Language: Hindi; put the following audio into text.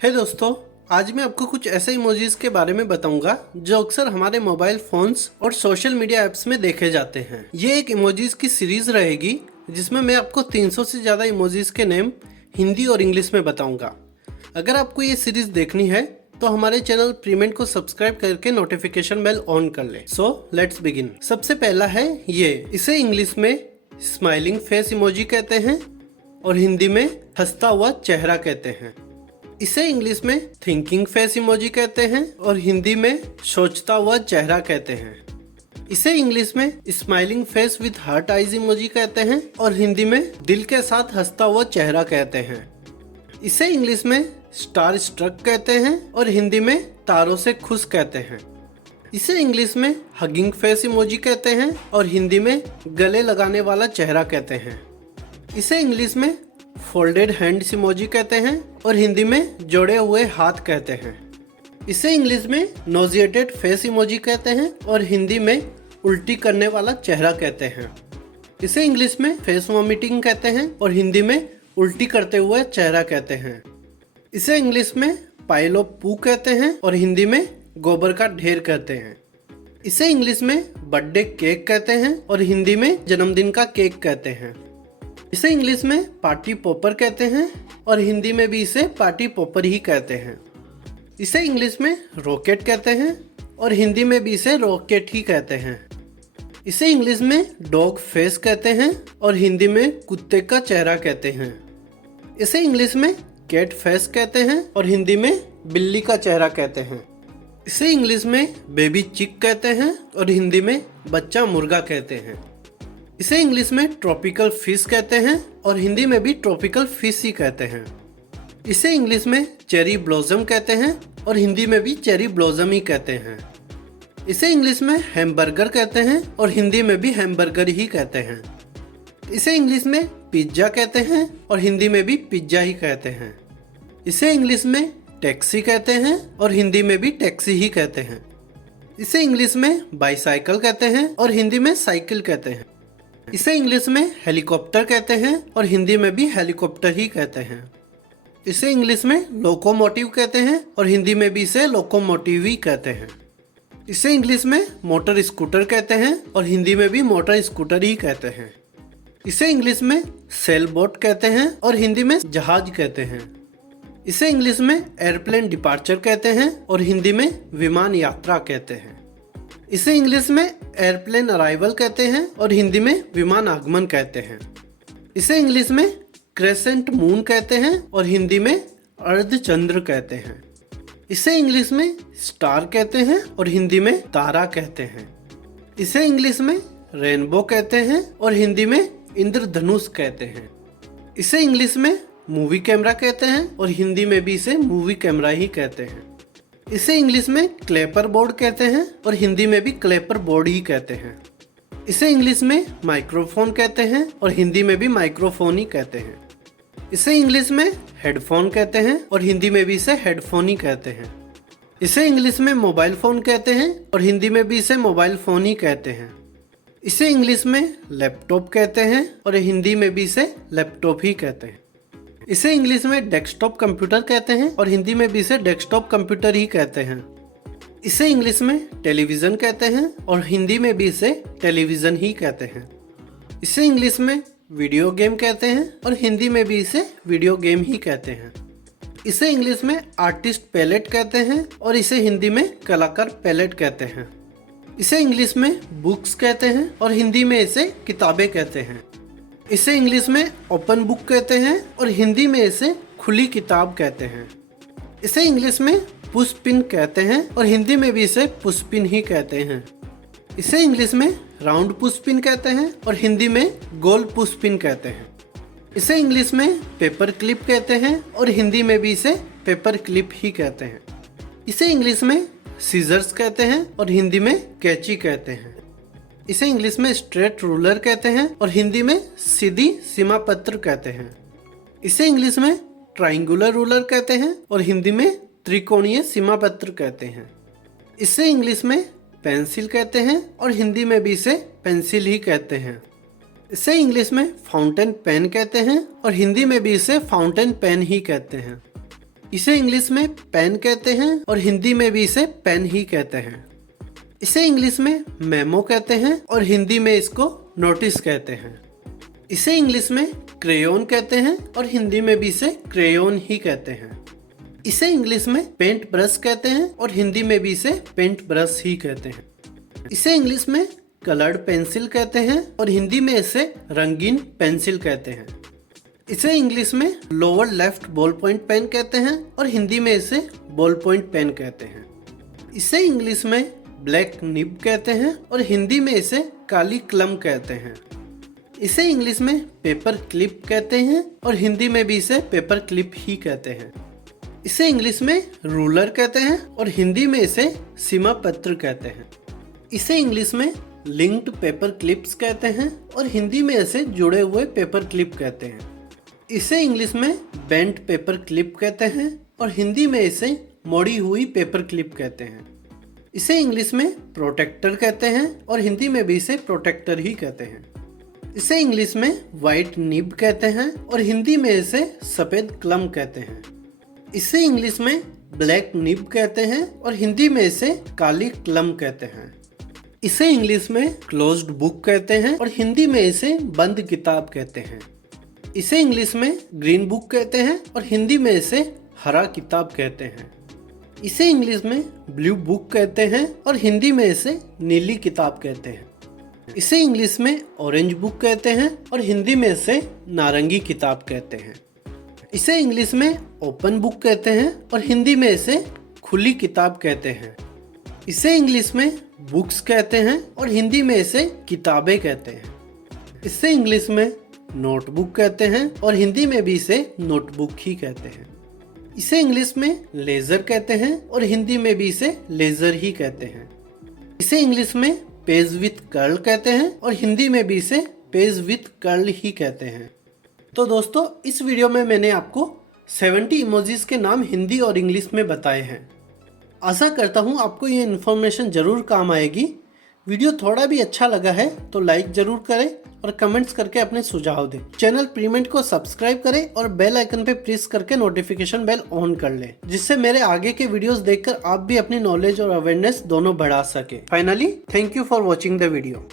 हे दोस्तों, आज मैं आपको कुछ ऐसे इमोजीज के बारे में बताऊंगा जो अक्सर हमारे मोबाइल फोन्स और सोशल मीडिया ऐप्स में देखे जाते हैं। ये एक इमोजीज की सीरीज रहेगी जिसमें मैं आपको 300 से ज़्यादा इमोजीज के नेम हिंदी और इंग्लिश में बताऊंगा। अगर आपको ये सीरीज देखनी है तो हमारे चैनल प्रीमेंट को सब्सक्राइब करके नोटिफिकेशन बेल ऑन कर ले। So let's begin. सबसे पहला है ये। इसे इंग्लिश में स्माइलिंग फेस इमोजी कहते हैं और हिंदी में हंसता हुआ चेहरा कहते हैं। इसे इंग्लिश में थिंकिंग फेस इमोजी कहते हैं और हिंदी में सोचता हुआ चेहरा कहते हैं। इसे इंग्लिश में smiling face with heart eyes emoji कहते हैं और हिंदी में दिल के साथ हंसता हुआ चेहरा कहते हैं। इसे इंग्लिश में स्टार स्ट्रक कहते हैं और हिंदी में तारों से खुश कहते हैं। इसे इंग्लिश में हगिंग फेस इमोजी कहते हैं और हिंदी में गले लगाने वाला चेहरा कहते हैं। इसे इंग्लिश में फोल्डेड हैंड्स इमोजी कहते हैं और हिंदी में जोड़े हुए हाथ कहते हैं। इसे इंग्लिश में नोजिएटेड फेस इमोजी कहते हैं और हिंदी में उल्टी करने वाला चेहरा कहते हैं। इसे इंग्लिश में फेस वॉमिटिंग कहते हैं और हिंदी में उल्टी करते हुए चेहरा कहते हैं। इसे इंग्लिश में पाइल ऑफ पू कहते हैं और हिंदी में गोबर का ढेर कहते हैं। इसे इंग्लिश में बर्थडे केक कहते हैं और हिंदी में जन्मदिन का केक कहते हैं। इसे इंग्लिश में पार्टी पॉपर कहते हैं और हिंदी में भी इसे पार्टी पॉपर ही कहते हैं। इसे इंग्लिश में रॉकेट कहते हैं और हिंदी में भी इसे रॉकेट ही कहते हैं। इसे इंग्लिश में डॉग फेस कहते हैं और हिंदी में कुत्ते का चेहरा कहते हैं। इसे इंग्लिश में कैट फेस कहते हैं और हिंदी में बिल्ली का चेहरा कहते हैं। इसे इंग्लिश में बेबी चिक कहते हैं और हिंदी में बच्चा मुर्गा कहते हैं। इसे इंग्लिश में ट्रॉपिकल फिश कहते हैं और हिंदी में भी ट्रॉपिकल फिश ही कहते हैं। इसे इंग्लिश में चेरी ब्लॉसम कहते हैं और हिंदी में भी चेरी ब्लॉसम ही कहते हैं। इसे इंग्लिश में हैमबर्गर कहते हैं और हिंदी में भी हैमबर्गर ही कहते हैं। इसे इंग्लिश में पिज्ज़ा कहते हैं और हिंदी में भी पिज्ज़ा ही कहते हैं। इसे इंग्लिश में टैक्सी कहते हैं और हिंदी में भी टैक्सी ही कहते हैं। इसे इंग्लिश में बाईसाइकिल कहते हैं और हिंदी में साइकिल कहते हैं। इसे इंग्लिश में हेलीकॉप्टर कहते हैं और हिंदी में भी हेलीकॉप्टर ही कहते हैं। इसे इंग्लिश में लोकोमोटिव कहते हैं और हिंदी में भी इसे लोकोमोटिव ही कहते हैं। इसे इंग्लिश में मोटर स्कूटर कहते हैं और हिंदी में भी मोटर स्कूटर ही कहते हैं। इसे इंग्लिश में सेल बोट कहते हैं और हिंदी में जहाज कहते हैं। इसे इंग्लिश में एयरप्लेन डिपार्चर कहते हैं और हिंदी में विमान यात्रा कहते हैं। इसे इंग्लिश में एयरप्लेन अराइवल कहते हैं और हिंदी में विमान आगमन कहते हैं। इसे इंग्लिश में क्रेसेंट मून कहते हैं और हिंदी में अर्धचंद्र कहते हैं। इसे इंग्लिश में स्टार कहते हैं और हिंदी में तारा कहते हैं। इसे इंग्लिश में रेनबो कहते हैं और हिंदी में इंद्रधनुष कहते हैं। इसे इंग्लिश में मूवी कैमरा कहते हैं और हिंदी में भी इसे मूवी कैमरा ही कहते हैं। इसे इंग्लिश में क्लेपर बोर्ड कहते हैं और हिंदी में भी क्लेपर बोर्ड ही कहते हैं। इसे इंग्लिश में माइक्रोफोन कहते हैं और हिंदी में भी माइक्रोफोन ही कहते हैं। इसे इंग्लिश में हेडफोन कहते हैं और हिंदी में भी इसे हेडफोन ही कहते हैं। इसे इंग्लिश में मोबाइल फ़ोन कहते हैं और हिंदी में भी इसे मोबाइल फ़ोन ही कहते हैं। इसे इंग्लिश में लैपटॉप कहते हैं और हिंदी में भी इसे लैपटॉप ही कहते हैं। इसे इंग्लिश में डेस्कटॉप कंप्यूटर कहते हैं और हिंदी में भी इसे डेस्कटॉप कंप्यूटर ही कहते हैं। इसे इंग्लिश में टेलीविज़न कहते हैं और हिंदी में भी इसे टेलीविज़न ही कहते हैं। इसे इंग्लिश में वीडियो गेम कहते हैं और हिंदी में भी इसे वीडियो गेम ही कहते हैं। इसे इंग्लिश में आर्टिस्ट पैलेट कहते हैं और इसे हिंदी में कलाकार पैलेट कहते हैं। इसे इंग्लिश में बुक्स कहते हैं और हिंदी में इसे किताबें कहते हैं। इसे इंग्लिश में ओपन बुक कहते हैं और हिंदी में इसे खुली किताब कहते हैं। इसे इंग्लिश में पुशपिन कहते हैं और हिंदी में भी इसे पुशपिन ही कहते हैं। इसे इंग्लिश में राउंड पुशपिन कहते हैं और हिंदी में गोल पुशपिन कहते हैं। इसे इंग्लिश में पेपर क्लिप कहते हैं और हिंदी में भी इसे पेपर क्लिप ही कहते हैं। इसे इंग्लिश में सीजर्स कहते हैं और हिंदी में कैंची कहते हैं। इसे इंग्लिश में स्ट्रेट रूलर कहते हैं और हिंदी में सीधी सीमा पत्र कहते हैं। इसे इंग्लिश में ट्रायंगुलर रूलर कहते हैं और हिंदी में त्रिकोणीय सीमा पत्र कहते हैं। इसे इंग्लिश में पेंसिल कहते हैं और हिंदी में भी इसे पेंसिल ही कहते हैं। इसे इंग्लिश में फाउंटेन पेन कहते हैं और हिंदी में भी इसे फाउंटेन पेन ही कहते हैं। इसे इंग्लिश में पेन कहते हैं और हिंदी में भी इसे पेन ही कहते हैं। इसे इंग्लिश में मेमो कहते हैं और हिंदी में इसको नोटिस कहते हैं। इसे इंग्लिश में क्रेयोन कहते हैं और हिंदी में भी इसे क्रेयोन ही कहते हैं। इसे इंग्लिश में पेंट ब्रश कहते हैं और हिंदी में भी इसे पेंट ब्रश ही कहते हैं। इसे इंग्लिश में कलर्ड पेंसिल कहते हैं और हिंदी में इसे रंगीन पेंसिल कहते हैं। इसे इंग्लिश में lower left ball point pen कहते हैं और हिंदी में इसे बॉल पॉइंट पेन कहते हैं। इसे इंग्लिश में ब्लैक निब कहते हैं और हिंदी में इसे काली कलम कहते हैं। इसे इंग्लिश में पेपर क्लिप कहते हैं और हिंदी में भी इसे पेपर क्लिप ही कहते हैं। इसे इंग्लिश में रूलर कहते हैं और हिंदी में इसे सीमा पत्र कहते हैं। इसे इंग्लिश में लिंक्ड पेपर क्लिप्स कहते हैं और हिंदी में इसे जुड़े हुए पेपर क्लिप कहते हैं। इसे इंग्लिश में बेंट पेपर क्लिप कहते हैं और हिंदी में इसे मोड़ी हुई पेपर क्लिप कहते हैं। इसे इंग्लिश में प्रोटेक्टर कहते हैं और हिंदी में भी इसे प्रोटेक्टर ही कहते हैं। इसे इंग्लिश में वाइट निब कहते हैं और हिंदी में इसे सफेद कलम कहते हैं। इसे इंग्लिश में ब्लैक निब कहते हैं और हिंदी में इसे काली कलम कहते हैं। इसे इंग्लिश में क्लोज्ड बुक कहते हैं और हिंदी में इसे बंद किताब कहते हैं। इसे इंग्लिश में ग्रीन बुक कहते हैं और हिंदी में इसे हरा किताब कहते हैं। इसे इंग्लिश में ब्लू बुक कहते हैं और हिंदी में इसे नीली किताब कहते हैं। इसे इंग्लिश में ऑरेंज बुक कहते हैं और हिंदी में इसे नारंगी किताब कहते हैं। इसे इंग्लिश में ओपन बुक कहते हैं और हिंदी में इसे खुली किताब कहते हैं। इसे इंग्लिश में बुक्स कहते हैं और हिंदी में इसे किताबें कहते हैं। इसे इंग्लिश में नोटबुक कहते हैं और हिंदी में भी इसे नोटबुक ही कहते हैं। इसे इंग्लिश में लेजर कहते हैं और हिंदी में भी इसे लेजर ही कहते हैं। इसे इंग्लिश में पेज विथ कर्ल कहते हैं और हिंदी में भी इसे पेज विथ कर्ल ही कहते हैं। तो दोस्तों, इस वीडियो में मैंने आपको 70 इमोजीज के नाम हिंदी और इंग्लिश में बताए हैं। आशा करता हूँ आपको ये इन्फॉर्मेशन ज़रूर काम आएगी। वीडियो थोड़ा भी अच्छा लगा है तो लाइक ज़रूर करें और कमेंट्स करके अपने सुझाव दें। चैनल प्रीमेंट को सब्सक्राइब करें और बेल आइकन पे प्रेस करके नोटिफिकेशन बेल ऑन कर लें, जिससे मेरे आगे के वीडियोस देखकर आप भी अपनी नॉलेज और अवेयरनेस दोनों बढ़ा सके। Finally, thank you for watching the video.